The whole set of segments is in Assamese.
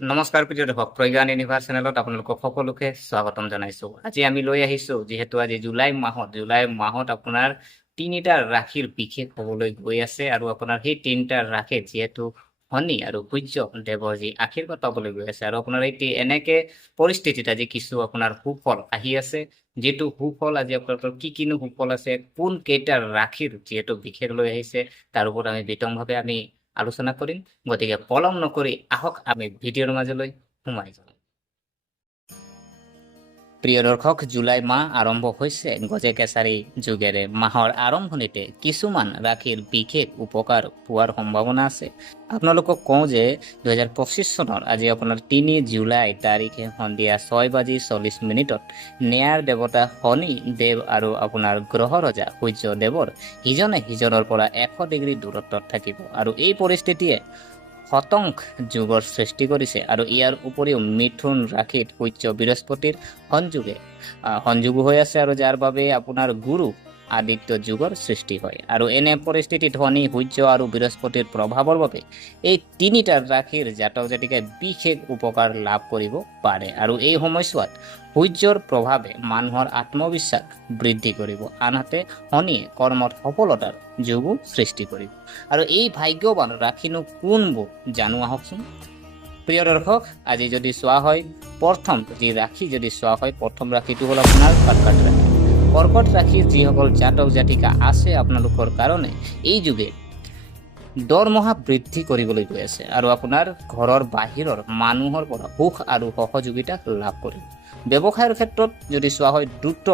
নমস্কাৰ প্ৰিয় দৰ্শক, প্ৰজ্ঞান ইউনিভাৰ্ছ চেনেলত আপোনালোকক সকলোকে স্বাগতম জনাইছোঁ। আজি আমি লৈ আহিছোঁ, যিহেতু আজি জুলাই মাহত আপোনাৰ তিনিটা ৰাশিৰ বিশেষ হ'বলৈ গৈ আছে আৰু আপোনাৰ সেই তিনিটা ৰাশিত যিহেতু শনি আৰু সূৰ্য দেৱৰ যি আশীৰ্বাদ পাবলৈ গৈ আছে আৰু আপোনাৰ এনেকে পৰিস্থিতিত আজি কিছু আপোনাৰ সুফল আহি আছে। যিটো সুফল আজি আপোনালোকৰ কিনো সুফল আছে, কোন কেইটা ৰাশিৰ যিহেতু বিশেষ লৈ আহিছে, তাৰ ওপৰত আমি বিতংভাৱে আমি আলোচনা কৰিম। গতিকে পলম নকৰি আহক আমি ভিডিঅ'ৰ মাজলৈ সোমাই যাওঁ। প্ৰিয় দৰ্শক, জুলাই মাহ আৰম্ভ হৈছে গজেকেচাৰী যুগেৰে। মাহৰ আৰম্ভণিতে কিছুমান ৰাশিৰ বিশেষ উপকাৰ পোৱাৰ সম্ভাৱনা আছে। আপোনালোকক কওঁ যে 2025 চনৰ আজি আপোনাৰ 3 জুলাই তাৰিখে সন্ধিয়া 6:40 ন্যায়ৰ দেৱতা শনি দেৱ আৰু আপোনাৰ গ্ৰহ ৰজা সূৰ্য দেৱৰ ইজনে সিজনৰ পৰা 100 ডিগ্ৰী দূৰত্বত থাকিব আৰু এই পৰিস্থিতিয়ে শতংখ যুগৰ সৃষ্টি কৰিছে আৰু ইয়াৰ উপৰিও মিথুন ৰাশিত সূৰ্য বৃহস্পতিৰ সংযোগো হৈ আছে আৰু যাৰ বাবে আপোনাৰ গুৰু আদিত্য যুগৰ সৃষ্টি হয়। আৰু এনে পৰিস্থিতিত শনি সূৰ্য আৰু বৃহস্পতিৰ প্ৰভাৱৰ বাবে এই তিনিটা ৰাশিৰ জাতক জাতিকাই বিশেষ উপকাৰ লাভ কৰিব পাৰে আৰু এই সময়ছোৱাত সূৰ্যৰ প্ৰভাৱে মানুহৰ আত্মবিশ্বাস বৃদ্ধি কৰিব, আনহাতে শনিয়ে কৰ্মত সফলতাৰ যোগো সৃষ্টি কৰিব। আৰু এই ভাগ্যৱান ৰাশিনো কোনবোৰ জানো আহকচোন। প্ৰিয় দৰ্শক, আজি যদি চোৱা হয়, প্ৰথম ৰাশিটো হ'ল আপোনাৰ কৰ্কট ৰাশি। কৰ্কট ৰাশিৰ যিসকল জাতক জাতিকা আছে, আপোনালোকৰ কাৰণে এই যুগে দৰমহা বৃদ্ধি কৰিবলৈ গৈ আছে আৰু আপোনাৰ ঘৰৰ বাহিৰৰ মানুহৰ পৰা সুখ আৰু সহযোগিতা লাভ কৰিব। ব্যৱসায়ৰ ক্ষেত্ৰত যদি চোৱা হয়, দ্ৰুত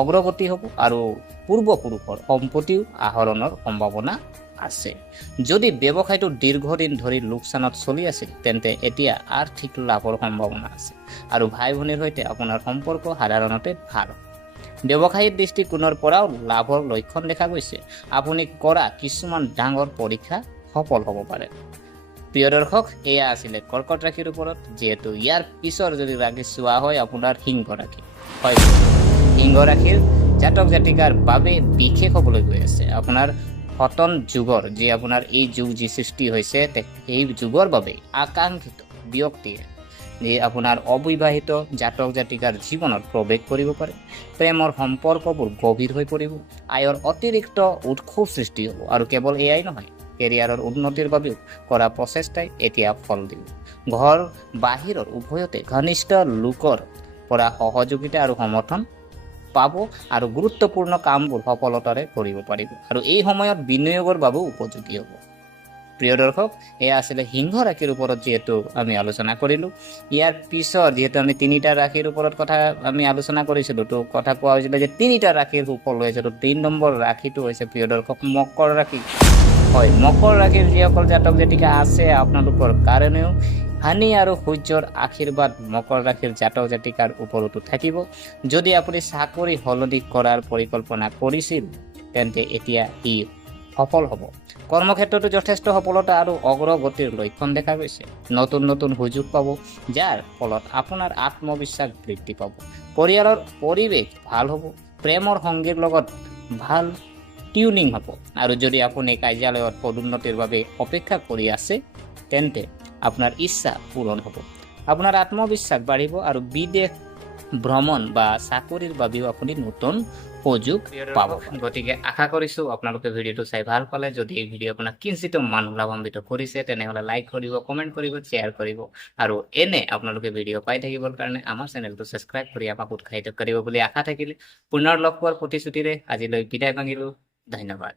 অগ্ৰগতি হ'ব আৰু পূৰ্বপুৰুষৰ সম্পত্তিও আহৰণৰ সম্ভাৱনা আছে। যদি ব্যৱসায়টো দীৰ্ঘদিন ধৰি লোকচানত চলি আছিল, তেন্তে এতিয়া আৰ্থিক লাভৰ সম্ভাৱনা আছে আৰু ভাই ভনীৰ সৈতে আপোনাৰ সম্পৰ্ক সাধাৰণতে ভাল। ব্যৱসায়িক দৃষ্টিকোণৰ পৰাও লাভৰ লক্ষণ দেখা গৈছে। আপুনি কৰা কিছুমান ডাঙৰ পৰীক্ষা সফল হ'ব পাৰে। প্ৰিয় দৰ্শক, এয়া আছিলে কৰ্কট ৰাশিৰ ওপৰত। যিহেতু ইয়াৰ পিছৰ যদি ৰাশি চোৱা হয়, আপোনাৰ সিংহ ৰাশি হয়। সিংহ ৰাশিৰ জাতক জাতিকাৰ বাবে বিশেষ হ'বলৈ গৈ আছে। আপোনাৰ শতন যুগৰ যি আপোনাৰ এই যুগ যি সৃষ্টি হৈছে, এই যুগৰ বাবে আকাংক্ষিত ব্যক্তিয়ে যি আপোনাৰ অবিবাহিত জাতক জাতিকাৰ জীৱনত প্ৰৱেশ কৰিব পাৰে। প্ৰেমৰ সম্পৰ্কবোৰ গভীৰ হৈ পৰিব, আয়ৰ অতিৰিক্ত উৎসৱ সৃষ্টি হ'ব আৰু কেৱল এয়াই নহয়, কেৰিয়াৰৰ উন্নতিৰ বাবেও কৰা প্ৰচেষ্টাই এতিয়া ফল দিব। ঘৰ বাহিৰৰ উভয়তে ঘনিষ্ঠ লোকৰ পৰা সহযোগিতা আৰু সমৰ্থন পাব আৰু গুৰুত্বপূৰ্ণ কামবোৰ সফলতাৰে কৰিব পাৰিব আৰু এই সময়ত বিনিয়োগৰ বাবেও উপযোগী হ'ব। প্ৰিয় দৰ্শক, এয়া আছিলে সিংহ ৰাশিৰ ওপৰত যিহেতু আমি আলোচনা কৰিলোঁ। ইয়াৰ পিছত যিহেতু আমি তিনিটা ৰাশিৰ ওপৰত আমি আলোচনা কৰিছিলোঁ, তো কথা কোৱা হৈছিলে যে তিনিটা ৰাশিৰ সুফল হৈছে। তো 3 নম্বৰ ৰাশিটো হৈছে প্ৰিয় দৰ্শক মকৰ ৰাশি। হয়, মকৰ ৰাশিৰ যিসকল জাতক জাতিকা আছে, আপোনালোকৰ কাৰণেও শনি আৰু সূৰ্যৰ আশীৰ্বাদ মকৰ ৰাশিৰ জাতক জাতিকাৰ ওপৰতো থাকিব। যদি আপুনি চাকৰি সলনি কৰাৰ পৰিকল্পনা কৰিছিল, তেন্তে এতিয়া ই সফল হ'ব। কৰ্মক্ষেত্ৰতো যথেষ্ট সফলতা আৰু অগ্ৰগতিৰ লক্ষণ দেখা গৈছে। নতুন নতুন সুযোগ পাব, যাৰ ফলত আপোনাৰ আত্মবিশ্বাস বৃদ্ধি পাব। পৰিয়ালৰ পৰিৱেশ ভাল হ'ব, প্ৰেমৰ সংগীৰ লগত ভাল টিউনিং হ'ব আৰু যদি আপুনি কাৰ্যালয়ত পদোন্নতিৰ বাবে অপেক্ষা কৰি আছে, তেন্তে আপোনাৰ ইচ্ছা পূৰণ হ'ব। আপোনাৰ আত্মবিশ্বাস বাঢ়িব আৰু বিদেশ ভ্ৰমণ বা চাকৰিৰ বাবেও আপুনি নতুন সুযোগ পাব। গতিকে আশা কৰিছোঁ আপোনালোকে ভিডিঅ'টো চাই ভাল পালে। যদি এই ভিডিঅ' আপোনাক কিঞ্চিত লাভান্বিত কৰিছে, তেনেহ'লে লাইক কৰিব, কমেণ্ট কৰিব, শ্বেয়াৰ কৰিব আৰু এনে আপোনালোকে ভিডিঅ' পাই থাকিবৰ কাৰণে আমাৰ চেনেলটো ছাবস্ক্ৰাইব কৰি আমাক উৎসাহিত কৰিব বুলি আশা থাকিলে। পুনৰ লগ পোৱাৰ প্ৰতিশ্ৰুতিৰে আজিলৈ বিদায় মাগিলোঁ। ধন্যবাদ।